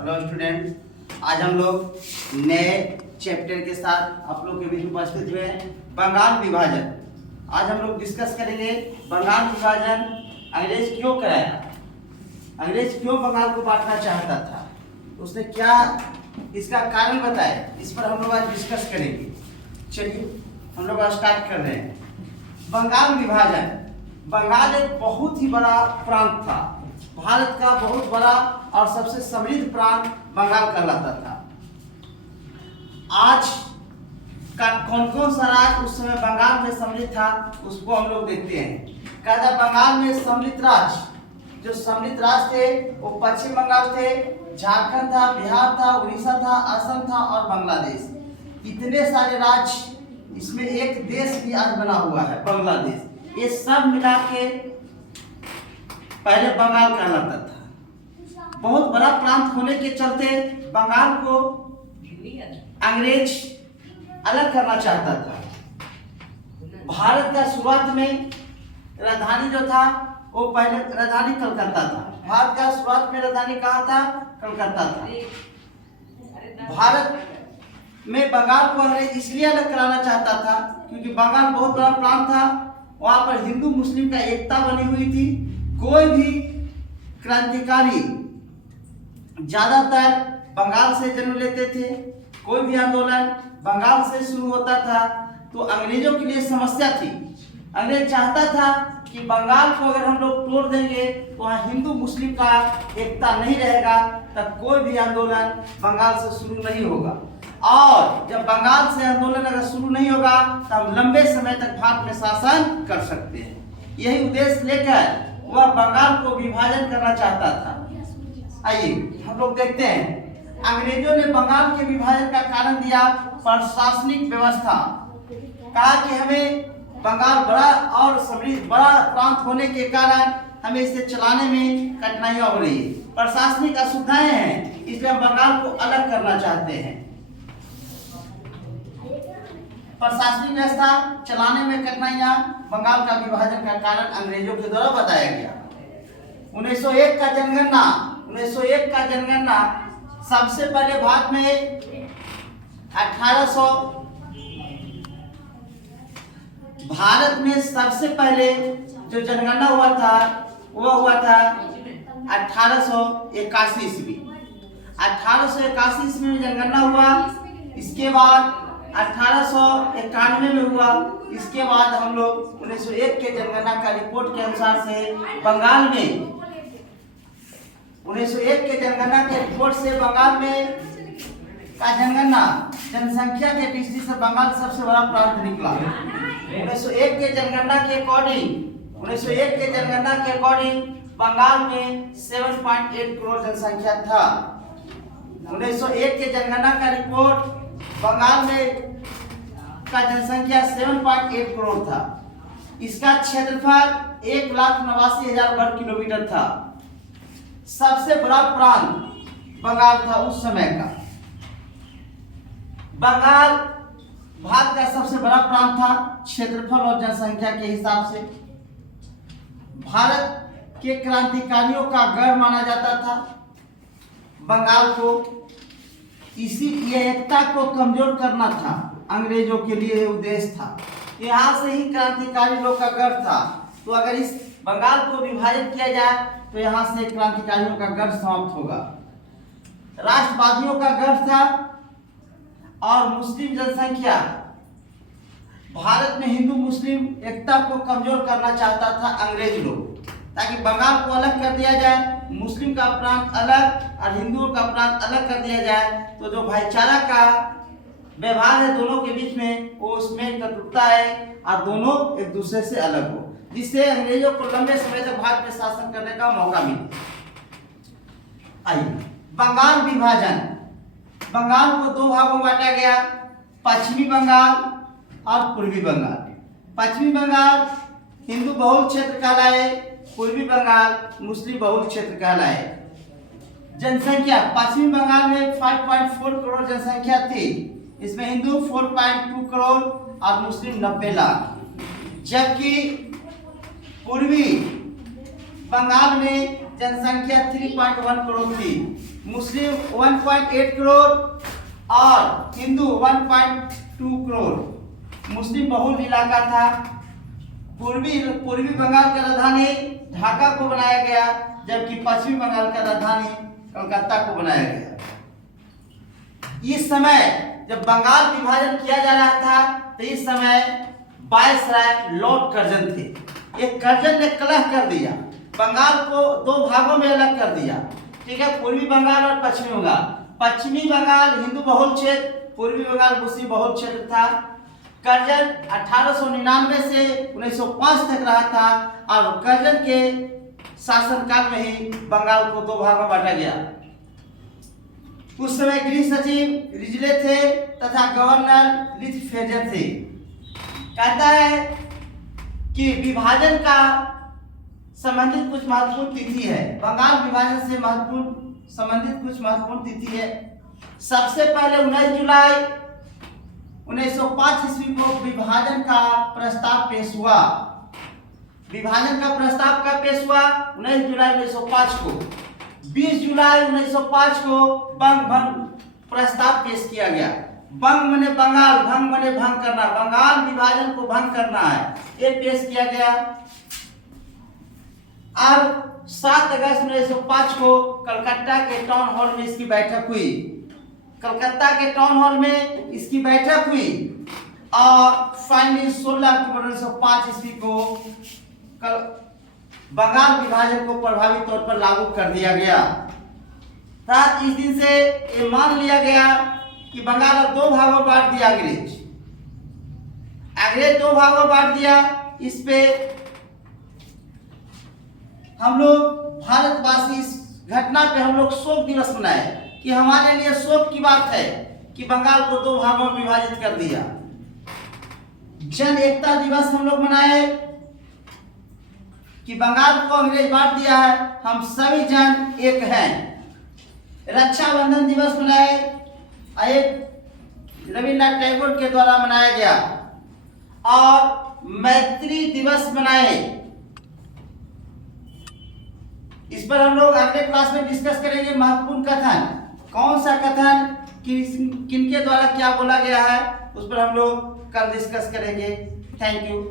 Hello student, आज हम लोग नए चैप्टर के साथ आप लोग के बीच उपस्थित हुए हैं। बंगाल विभाजन। आज हम लोग डिस्कस करेंगे बंगाल विभाजन अंग्रेज क्यों कराया, अंग्रेज क्यों बंगाल को बांटना चाहता था, उसने क्या इसका कारण बताया, इस पर हम लोग आज डिस्कस करेंगे। चलिए हम लोग आज स्टार्ट कर रहे हैं। बंगाल विभाजन। बंगाल एक बहुत ही बड़ा प्रांत था, भारत का बहुत बड़ा और सबसे समृद्ध प्रांत बंगाल कहलाता था। आज का कौन कौन सा राज्य उस समय बंगाल में सम्मिलित था उसको हम लोग देखते हैं। कहता बंगाल में सम्मिलित राज्य, जो सम्मिलित राज्य थे वो पश्चिम बंगाल थे, झारखंड था, बिहार था, उड़ीसा था, असम था और बांग्लादेश। इतने सारे राज्य, इसमें एक देश भी आज बना हुआ है बांग्लादेश। ये सब मिला के पहले बंगाल कहलाता था। बहुत बड़ा प्रांत होने के चलते बंगाल को अंग्रेज अलग करना चाहता था। भारत का शुरुआत में राजधानी जो था वो पहले राजधानी कलकत्ता था। भारत का शुरुआत में राजधानी कहाँ था? कलकत्ता था। भारत में बंगाल को अंग्रेज इसलिए अलग कराना चाहता था क्योंकि बंगाल बहुत बड़ा प्रांत था, वहां पर हिंदू मुस्लिम का एकता बनी हुई थी। कोई भी क्रांतिकारी ज्यादातर बंगाल से जन्म लेते थे। कोई भी आंदोलन बंगाल से शुरू होता था तो अंग्रेजों के लिए समस्या थी। अंग्रेज चाहता था कि बंगाल को अगर हम लोग तोड़ देंगे तो वहाँ हिंदू मुस्लिम का एकता नहीं रहेगा, तब कोई भी आंदोलन बंगाल से शुरू नहीं होगा। और जब बंगाल से आंदोलन अगर शुरू नहीं होगा तो हम लंबे समय तक भारत में शासन कर सकते हैं। यही उद्देश्य लेकर वह बंगाल को विभाजन करना चाहता था। आइए हम लोग देखते हैं। अंग्रेजों ने बंगाल के विभाजन का कारण दिया प्रशासनिक व्यवस्था। कहा कि हमें बंगाल बड़ा और समृद्ध बड़ा प्रांत होने के कारण हमें इसे चलाने में कठिनाइयां हो रही है, प्रशासनिक असुविधाएं हैं, इसलिए हम बंगाल को अलग करना चाहते हैं। प्रशासनिक व्यवस्था चलाने में कठिनाइयां बंगाल का विभाजन का कारण अंग्रेजों के द्वारा बताया गया। 1901 का जनगणना, 1901 का जनगणना सबसे पहले भारत में 1800 भारत में सबसे पहले जो जनगणना हुआ था वो हुआ था 1881 ईस्वी। 1881 ईस्वी में जनगणना हुआ। इसके बाद 1891 में हुआ। इसके बाद हम लोग 1901 के जनगणना का रिपोर्ट के अनुसार से बंगाल में 1901 के जनगणना के रिपोर्ट से बंगाल में का जनगणना जनसंख्या के दृष्टि से बंगाल सबसे बड़ा प्रांत निकला। 1901 के जनगणना के अकॉर्डिंग 1901 के जनगणना के अकॉर्डिंग बंगाल में 7.8 करोड़ जनसंख्या था। 1901 के जनगणना का रिपोर्ट बंगाल में का जनसंख्या 7.8 करोड़ था। इसका क्षेत्रफल 1,89,000 वर्ग किलोमीटर था। सबसे बड़ा प्रांत बंगाल था उस समय का। बंगाल भारत का सबसे बड़ा प्रांत था क्षेत्रफल और जनसंख्या के हिसाब से। भारत के क्रांतिकारियों का गढ़ माना जाता था बंगाल को। इसी एकता को कमजोर करना था अंग्रेजों के लिए उद्देश्य था। यहाँ से ही क्रांतिकारी लोग का गढ़ था। तो अगर इस बंगाल को विभाजित किया जाए तो यहाँ से क्रांतिकारियों का गढ़ समाप्त होगा। राष्ट्रवादियों का गढ़ था और मुस्लिम जनसंख्या। भारत में हिंदू मुस्लिम एकता को कमजोर करना चाहता था अंग्रेज लोग, ताकि बंगाल को अलग कर दिया जाए, मुस्लिम का प्रांत अलग और हिंदुओं का प्रांत अलग कर दिया जाए, तो जो भाईचारा का व्यवहार है दोनों के बीच में वो उसमें टूटता है और दोनों एक दूसरे से अलग हो, जिससे अंग्रेजों को लंबे समय तक भारत में शासन करने का मौका मिले। आइए बंगाल विभाजन। बंगाल को दो भागों में बांटा गया, पश्चिमी बंगाल और पूर्वी बंगाल। पश्चिमी बंगाल हिंदू बहुल क्षेत्र कहलाए, पूर्वी बंगाल मुस्लिम बहुल क्षेत्र कहलाए। जनसंख्या पश्चिमी बंगाल में 5.4 करोड़ जनसंख्या थी। इसमें हिंदू 4.2 करोड़ और मुस्लिम 90 लाख। जबकि पूर्वी बंगाल में जनसंख्या 3.1 करोड़ थी। मुस्लिम 1.8 करोड़ और हिंदू 1.2 करोड़। मुस्लिम बहुल इलाका था। पूर्वी बंगाल का राजधानी ढाका को बनाया गया, जबकि पश्चिमी बंगाल का राजधानी कलकत्ता को बनाया गया। इस समय जब बंगाल विभाजन किया जा रहा था तो इस समय वायसराय लॉर्ड कर्जन थे। एक कर्जन ने कलह कर दिया, बंगाल को दो भागों में अलग कर दिया। ठीक है, पूर्वी बंगाल और पश्चिमी बंगाल। पश्चिमी बंगाल हिंदू बहुल क्षेत्र, पूर्वी बंगाल मुस्लिम बहुल क्षेत्र था। कर्जन 1899 से 1905 तक रहा था और कर्जन के शासनकाल में ही बंगाल को दो भागों में बांटा गया। उस समय गृह सचिव रिजले थे तथा गवर्नर लिथफेजर थे। कहता है कि विभाजन का संबंधित कुछ महत्वपूर्ण तिथि है। बंगाल विभाजन से संबंधित कुछ महत्वपूर्ण तिथि है। सबसे पहले 19 जुलाई 1905 ईस्वी को विभाजन का प्रस्ताव पेश हुआ। विभाजन का प्रस्ताव कब पेश हुआ? 19 जुलाई 1905 को। 20 जुलाई 1905 को बंग भंग प्रस्ताव पेश किया गया। बंग मने बंगाल, भंग मने भंग करना, बंगाल विभाजन को भंग करना है, ये पेश किया गया। अब 7 अगस्त 1905 को कलकत्ता के टाउन हॉल में इसकी बैठक हुई। कलकत्ता के टाउन हॉल में इसकी बैठक हुई और फाइनली 16 अक्टूबर 1905 ईस्वी को बंगाल विभाजन को प्रभावी तौर पर लागू कर दिया गया। साथ इस दिन से ये मान लिया गया कि बंगाल अब दो भागों में बांट दिया। अंग्रेज दो भागों में बांट दिया। इस पे हम लोग भारतवासी इस घटना पे हम लोग शोक दिवस मनाए कि हमारे लिए शोक की बात है कि बंगाल को दो भागों में विभाजित कर दिया। जन एकता दिवस हम लोग मनाए कि बंगाल को अंग्रेज बांट दिया है, हम सभी जन एक हैं। रक्षाबंधन दिवस मनाए, एक रविन्द्रनाथ टैगोर के द्वारा मनाया गया। और मैत्री दिवस मनाए। इस पर हम लोग अगले क्लास में डिस्कस करेंगे। महत्वपूर्ण कथन, कौन सा कथन किनके द्वारा क्या बोला गया है, उस पर हम लोग कल डिस्कस करेंगे। Thank you.